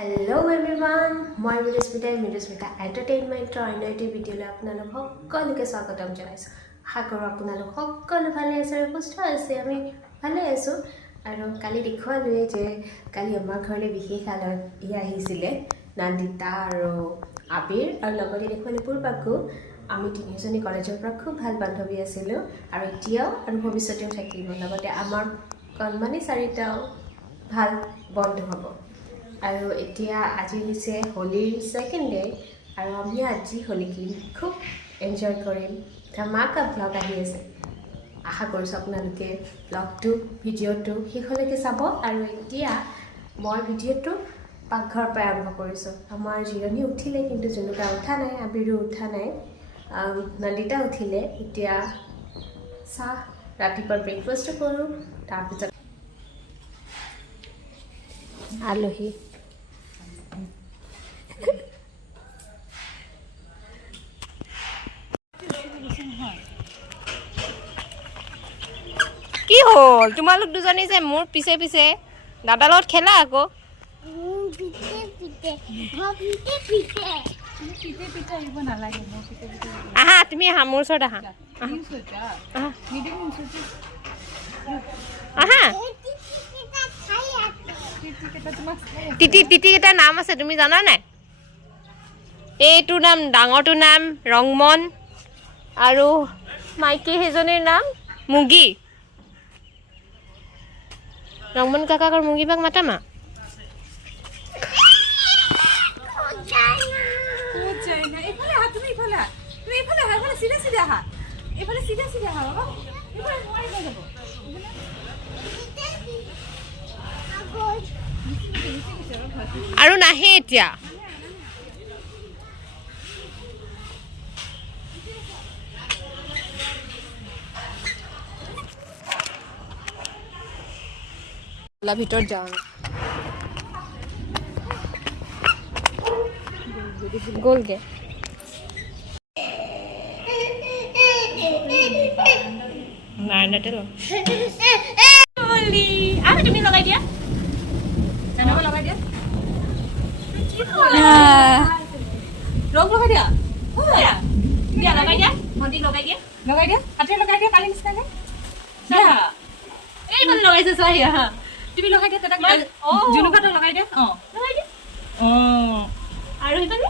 Hello everyone, মই মিৰুস্মিতা এণ্টাৰটেইনমেণ্টৰ অন্য এটি ভিডিঅ'লৈ আপোনালোক সকলোকে স্বাগতম জনাইছোঁ। আশা কৰোঁ আপোনালোক সকলো ভালে আছে আৰু সুস্থ আছে। আমি ভালে আছোঁ আৰু কালি দেখুৱালোৱে যে কালি আমাৰ ঘৰলৈ বিশেষ আলহী আহিছিলে, নন্দিতা আৰু আবিৰ, আৰু লগতে দেখুৱালে পূৰ্বাকো। আমি তিনিজনী কলেজৰ পৰা খুব ভাল বান্ধৱী আছিলোঁ আৰু এতিয়াও আৰু ভৱিষ্যতেও থাকিব। লগতে আমাৰ কণমানি চাৰিটাও ভাল বন্ধু হ'ব। আৰু এতিয়া আজি হৈছে হোলীৰ ছেকেণ্ড ডে আৰু আমি আজি হোলীখিনি খুব এনজয় কৰিম। ধামাকা ভ্লগ আহি আছে, আশা কৰিছোঁ আপোনালোকে ভ্লগটো ভিডিঅ'টো শেষলৈকে চাব। আৰু এতিয়া মই ভিডিঅ'টো পাকঘৰৰ পৰাই আৰম্ভ কৰিছোঁ। আমাৰ জিৰণি উঠিলে, কিন্তু জুনুকা উঠা নাই, আবিৰো উঠা নাই, নন্দিতা উঠিলে। এতিয়া চাহ ৰাতিপুৱা ব্ৰেকফাষ্টটো কৰোঁ, তাৰপিছত আলহী কি হ'ল তোমালোক দুজনী যে মোৰ পিছে পিছে দাদাৰ লগত খেলা আকৌ। আহা তুমি আহা মোৰ ওচৰত আহা আহা। তিতি কেইটাৰ নাম আছে তুমি জানা নাই? এইটোৰ নাম, ডাঙৰটোৰ নাম ৰংমন, আৰু মাইকী সেইজনীৰ নাম মুগী। ৰংমন কাকাক আৰু মুগী বাক মাতা মা। আৰু নাহে এতিয়া। ভিতৰত যাওঁ গ'লগে। তুমি লগাই দিয়া, লগাই দিয়া, ৰং লগাই দিয়া, দিয়া লগাই দিয়া, ভণ্টি লগাই দিয়া, লগাই দিয়া, হাতে লগাই দিয়া, কালি নিচিনাকে। এই মানে লগাইছে চোৱা, হা তুমি লগাই দিয়া, তাক জুনুকাটো লগাই দিয়া, লগাই দিয়া। আৰু সেইফালে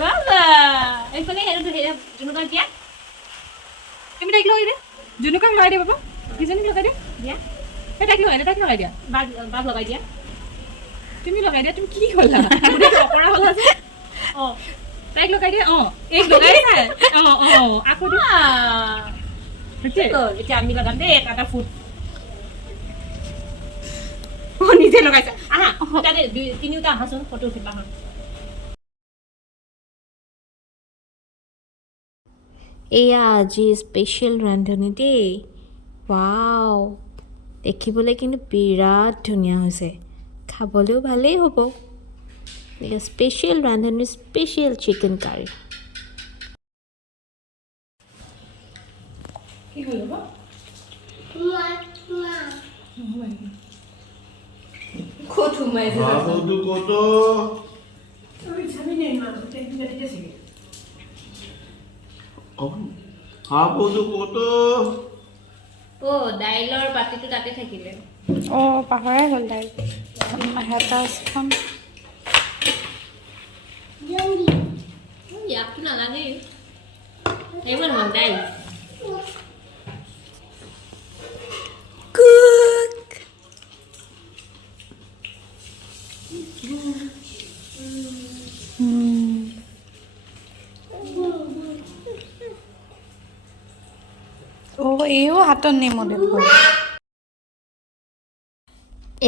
বাবা, এইফালে জুনুকা দিয়া, তুমি তাইক লগাই দিয়া, জুনুকাক লগাই দিয়া, বাবা কিজনীক লগাই দিয়া, দিয়া সেই তাইক লগাই দিয়া, তাইক লগাই দিয়া, বাক লগাই দিয়া, তুমি লগাই দিয়া। তুমি কি ক'লা অকৰা হ'লা যে? তাইক লগাই দিয়া, এইক লগাই দিয়া, আকৌ দিয়া। এতিয়া আমি লগাম দেই এটা ফুট। নিজে লগাইছে, আহা তাতে তিনিওটা আহাচোন, ফটো উঠিবা। এয়া আজি স্পেচিয়েল ৰান্ধনি দেই। ৱাও, দেখিবলৈ কিন্তু বিৰাট ধুনীয়া হৈছে, খাবলৈও ভালেই হ'ব। এয়া স্পেচিয়েল ৰান্ধনি, স্পেচিয়েল চিকেন কাৰী। কি হ'ল ক'ত সোমাইছে? দাইলৰ বাতিটো তাতে থাকিলে। পাহৰাই হ'ল দাইল। হেতাখন ইয়াকটো নালাগে, এইবোৰ নহয় দাইল। এইও হাতত নেমু দেখোন।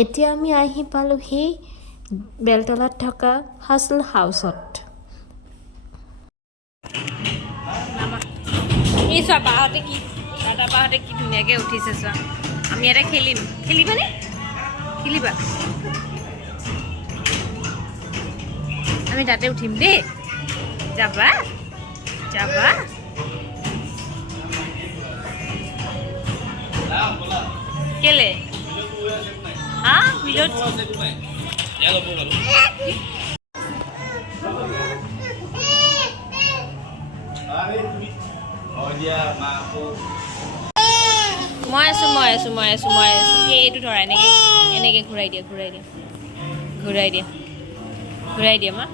এতিয়া আমি আহি পালোঁ সেই বেলতলাত থকা হাছল হাউচত। এই চোৱা বাহঁতে কি, দাদা বাহঁতে কি ধুনীয়াকৈ উঠিছে চোৱা। আমি এটা খেলিম, খেলিবানে? খেলিবা? আমি তাতে উঠিম দেই, যাবা যাবা। কেলে? हाँ वीडियो মই আছোঁ এইটো ধৰা এনেকৈ ঘূৰাই দিয়া মা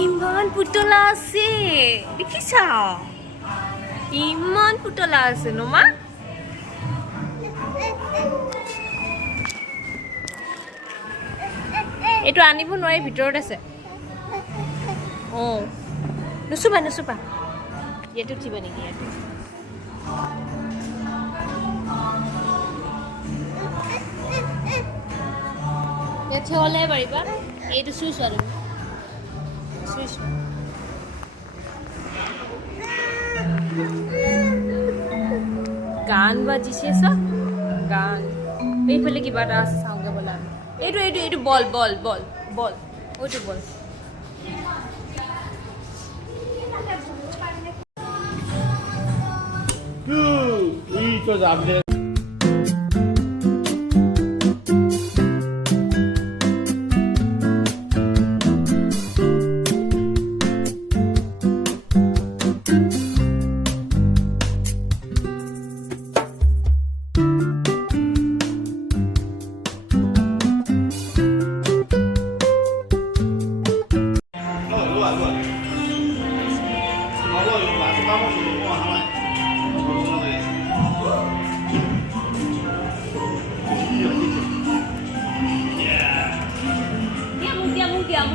ইমান পুতলা আছে দেখিছা ইমান পুতলা আছে ন মা এইটো আনিব নোৱাৰি ভিতৰত আছে অঁ নুচুবা ইয়াতে উঠিবা নেকি ইয়াতে ইয়াত থিয় হ'লেহে পাৰিবা এইটো চুইছোৱা তুমি চুইছোৱা গান বাজিছে চব গান এইফালে কিবা এটা আছে চাওঁগে ব'লা এইটো বল ওইটো বল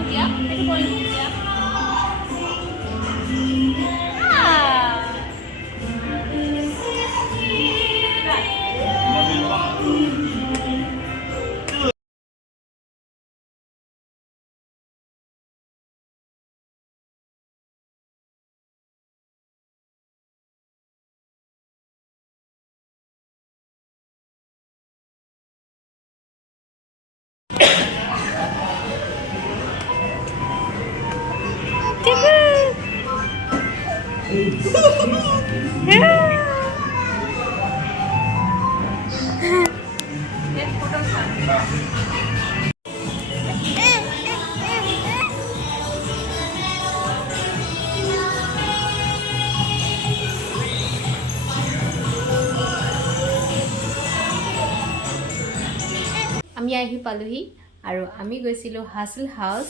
Dia. Itu boleh dia. আমি আহি পালোহি আৰু আমি গৈছিলোঁ হাছল হাউচ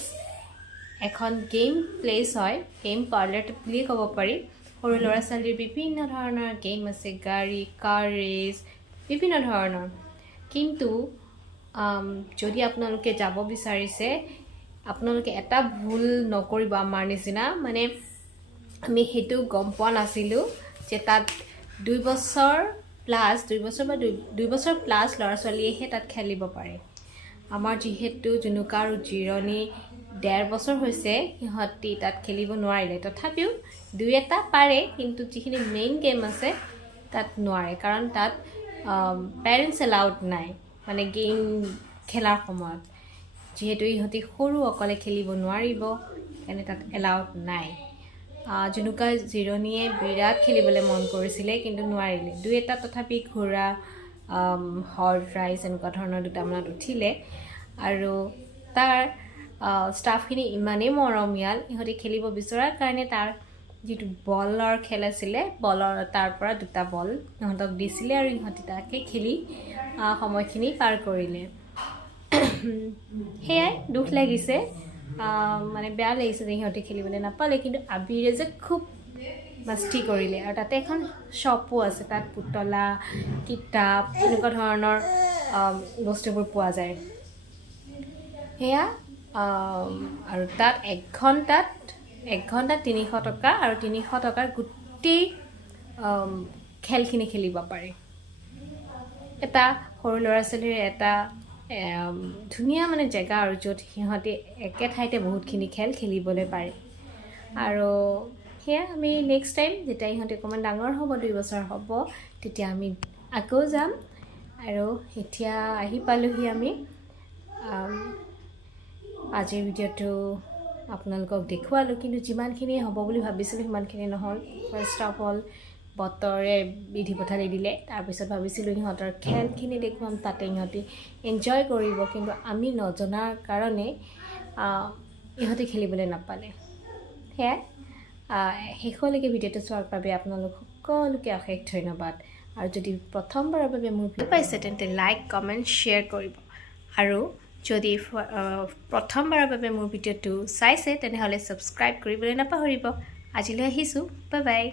এখন গেম প্লেচ হয় গেম পাৰ্লাৰ বুলি ক'ব পাৰি সৰু ল'ৰা ছোৱালীৰ বিভিন্ন ধৰণৰ গেম আছে গাড়ী কাৰ ৰেচ বিভিন্ন ধৰণৰ কিন্তু যদি আপোনালোকে যাব বিচাৰিছে আপোনালোকে এটা ভুল নকৰিব আমাৰ নিচিনা মানে আমি হেতু গম পোৱা নাছিলোঁ যে তাত 2 বছৰ প্লাস 2 বছৰ বা 2 বছৰ প্লাস ল'ৰা ছোৱালীয়েহে তাত খেলিব পাৰে আমাৰ যিহেতু জুনুকা আৰু জিৰণী 1.5 বছৰ হৈছে সিহঁতি তাত খেলিব নোৱাৰিলে তথাপিও দুই এটা পাৰে কিন্তু যিখিনি মেইন গেম আছে তাত নোৱাৰে কাৰণ তাত পেৰেণ্টছ এলাউড নাই মানে গেম খেলাৰ সময়ত যিহেতু ইহঁতি সৰু অকলে খেলিব নোৱাৰিব এনে তাত এলাউড নাই জুনুকা জিৰণীয়ে বিৰাট খেলিবলৈ মন কৰিছিলে কিন্তু নোৱাৰিলে দুই এটা তথাপি ঘোৰা হৰ্চ ৰাইজ এনেকুৱা ধৰণৰ দুটামানত উঠিলে আৰু তাৰ ষ্টাফখিনি ইমানেই মৰমীয়াল ইহঁতি খেলিব বিচৰাৰ কাৰণে তাৰ যিটো বলৰ খেল আছিলে বলৰ তাৰ পৰা দুটা বল ইহঁতক দিছিলে আৰু ইহঁতি তাকে খেলি সময়খিনি পাৰ কৰিলে হেয়াই দুখ লাগিছে মানে বেয়া লাগিছে যে ইহঁতি খেলিবলৈ নাপালে কিন্তু আবিৰে যে খুব মস্তি কৰিলে আৰু তাতে এখন শ্বপো আছে তাত পুতলা কিতাপ এনেকুৱা ধৰণৰ বস্তুবোৰ পোৱা যায় হেয়া আৰু তাত 1 ঘণ্টাত 300 টকা আৰু 300 টকাৰ গোটেই খেলখিনি খেলিব পাৰে এটা সৰু ল'ৰা ছোৱালীৰ এটা ধুনীয়া মানে জেগা আৰু য'ত সিহঁতে একে ঠাইতে বহুতখিনি খেল খেলিবলৈ পাৰে আৰু হেয়া আমি নেক্সট টাইম যেতিয়া ইহঁতে অকণমান ডাঙৰ হ'ব 2 বছৰ হ'ব তেতিয়া আমি আকৌ যাম আৰু এতিয়া আহি পালোহি আমি আজিৰ ভিডিঅ'টো আপোনালোকক দেখুৱালোঁ কিন্তু যিমানখিনি হ'ব বুলি ভাবিছিলোঁ সিমানখিনি নহ'ল ফাৰ্ষ্ট অফ অল বতৰে বিধি পথালি দিলে তাৰপিছত ভাবিছিলোঁ সিহঁতৰ খেলখিনি দেখুৱাম তাতে ইহঁতি এনজয় কৰিব কিন্তু আমি নজনাৰ কাৰণে ইহঁতে খেলিবলৈ নাপালে সেয়াই শেষলৈকে ভিডিঅ'টো চোৱাৰ বাবে আপোনালোক সকলোকে অশেষ ধন্যবাদ আৰু যদি প্ৰথমবাৰৰ বাবে মোৰ ভিডিঅ' পাইছে তেন্তে লাইক কমেণ্ট শ্বেয়াৰ কৰিব আৰু যদি প্ৰথমবাৰৰ বাবে মোৰ ভিডিঅ'টো চাইছে তেনেহ'লে ছাবস্ক্ৰাইব কৰিবলৈ নাপাহৰিব আজিলৈ আহিছোঁ বাই বাই